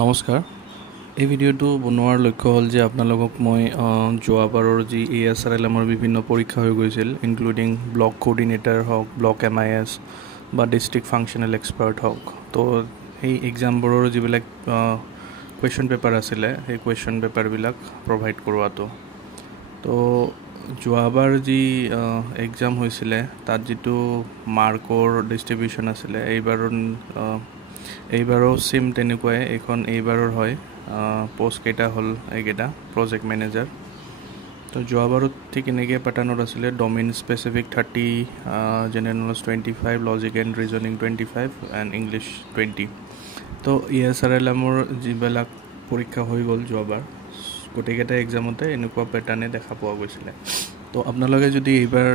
নমস্কাৰ। এই ভিডিঅ'টো বনোৱাৰ লক্ষ্য হ'ল যে আপোনালোকক মই যোৱাবাৰৰ যি ASRLMৰ বিভিন্ন পৰীক্ষা হৈ গৈছিল, ইনক্লুডিং ব্লক কোঅৰ্ডিনেটৰ হওক, ব্লক MIS বা ডিষ্ট্ৰিক্ট ফাংচনেল এক্সপাৰ্ট হওক, তো সেই এক্সামবোৰৰ যিবিলাক কুৱেশ্যন পেপাৰ আছিলে, সেই কুৱেশ্যন পেপাৰবিলাক প্ৰভাইড কৰোৱাটো। তো যোৱাবাৰ যি এক্সাম হৈছিলে তাত যিটো মাৰ্কৰ ডিষ্ট্ৰিবিউশ্যন আছিলে, এইবাৰো চেম তেনেকুৱাই এইবাৰৰ হয়। পষ্টকেইটা হ'ল এইকেইটা প্ৰজেক্ট মেনেজাৰ। তো যোৱাবাৰত ঠিক এনেকৈ পেটাৰ্ণত আছিলে, domain specific 30, general knowledge 25, logic and reasoning 25 and English 20। তো ASRLMৰ যিবিলাক পৰীক্ষা হৈ গ'ল যোৱাবাৰ, গোটেইকেইটা এক্সামতে এনেকুৱা পেটাৰ্ণে দেখা পোৱা গৈছিলে। তো আপোনালোকে যদি এইবাৰ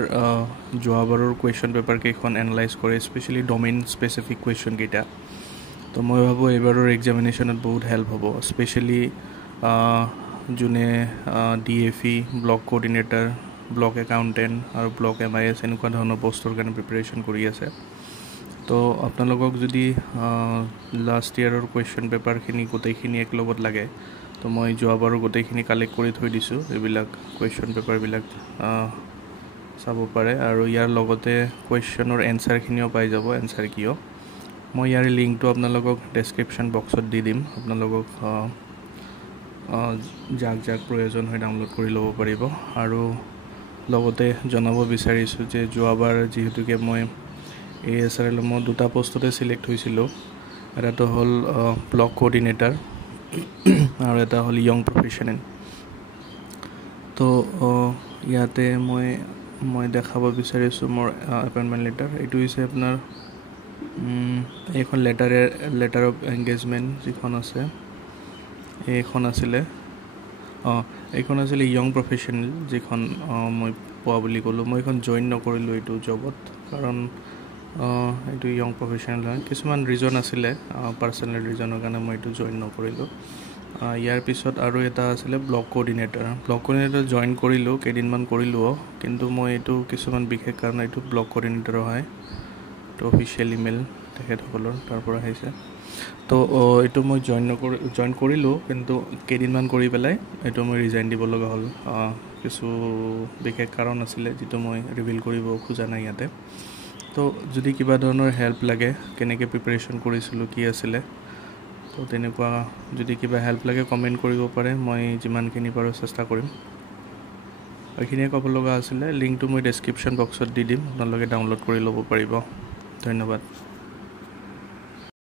যোৱাবাৰৰ কুৱেশ্যন পেপাৰকেইখন এনালাইজ কৰে, স্পেচিয়েলি ডমেইন স্পেচিফিক কুৱেশ্যনকেইটা, তো মই ভাবোঁ এইবাৰৰ এক্সামিনেশ্যনত বহুত হেল্প হ'ব। স্পেচিয়েলি যোনে DFE, block coordinator, block accountant আৰু ব্লক MIS এনেকুৱা ধৰণৰ পষ্টৰ কাৰণে প্ৰিপেৰেশ্যন কৰি আছে। তো আপোনালোকক যদি লাষ্ট ইয়েৰৰ কুৱেশ্যন পেপাৰখিনি গোটেইখিনি একলগত লাগে, তো মই যোৱাবাৰৰ গোটেইখিনি কালেক্ট কৰি থৈ দিছোঁ। এইবিলাক কুৱেশ্যন পেপাৰবিলাক চাব পাৰে আৰু ইয়াৰ লগতে কুৱেশ্যনৰ এনচাৰখিনিও পাই যাব, এনচাৰ কিয়। মই ইয়াৰ লিংকটো আপোনালোকক ডেছক্ৰিপশ্যন বক্সত দি দিম। আপোনালোকক যাক প্ৰয়োজন হয় ডাউনলোড কৰি ল'ব পাৰিব। আৰু লগতে জনাব বিচাৰিছোঁ যে যোৱাবাৰ যিহেতুকে মই ASRLMৰ দুটা পষ্টতে ছিলেক্ট হৈছিলোঁ, এটাটো হ'ল ব্লক কোঅৰ্ডিনেটাৰ আৰু এটা হ'ল য়ং প্ৰফেশ্যনেল। তো ইয়াতে মই দেখাব বিচাৰিছোঁ মোৰ এপইণ্টমেণ্ট লেটাৰ। এইটো হৈছে আপোনাৰ এইখন লেটাৰ অফ এংগেজমেণ্ট যিখন আছে, এইখন আছিলে য়ং প্ৰফেশ্যনেল, যিখন মই পোৱা বুলি ক'লোঁ। মই এইখন জইন নকৰিলোঁ এইটো জবত, কাৰণ এইটো য়ং প্ৰফেশ্যনেল হয়। কিছুমান ৰিজন আছিলে, পাৰ্চনেল ৰিজনৰ কাৰণে মই এইটো জইন নকৰিলোঁ। ইয়াৰ পিছত আৰু এটা আছিলে ব্লক কোঅৰ্ডিনেটৰ জইন কৰিলোঁ, কেইদিনমান কৰিলোঁ, কিন্তু মই এইটো কিছুমান বিশেষ কাৰণ এইটো ব্লক কোঅৰ্ডিনেটৰো হয়। এইটো অফিচিয়েল ইমেইল তেখেতসকলৰ তাৰ পৰা আহিছে। তো এইটো মই জইন কৰিলোঁ, কিন্তু কেইদিনমান কৰি পেলাই এইটো মই ৰিজাইন দিব লগা হ'ল। কিছু বিশেষ কাৰণ আছিলে, যিটো মই ৰিভিল কৰিব খোজা নাই ইয়াতে। তো যদি কিবা ধৰণৰ হেল্প লাগে, কেনেকৈ প্ৰিপেৰেশ্যন কৰিছিলোঁ, কি আছিলে, তো তেনেকুৱা যদি কিবা হেল্প লাগে কমেণ্ট কৰিব পাৰে। মই যিমানখিনি পাৰোঁ চেষ্টা কৰিম। এইখিনিয়ে ক'ব লগা আছিলে। লিংকটো মই ডেছক্ৰিপশ্যন বক্সত দি দিম, আপোনালোকে ডাউনলোড কৰি ল'ব পাৰিব। ধন্যবাদ।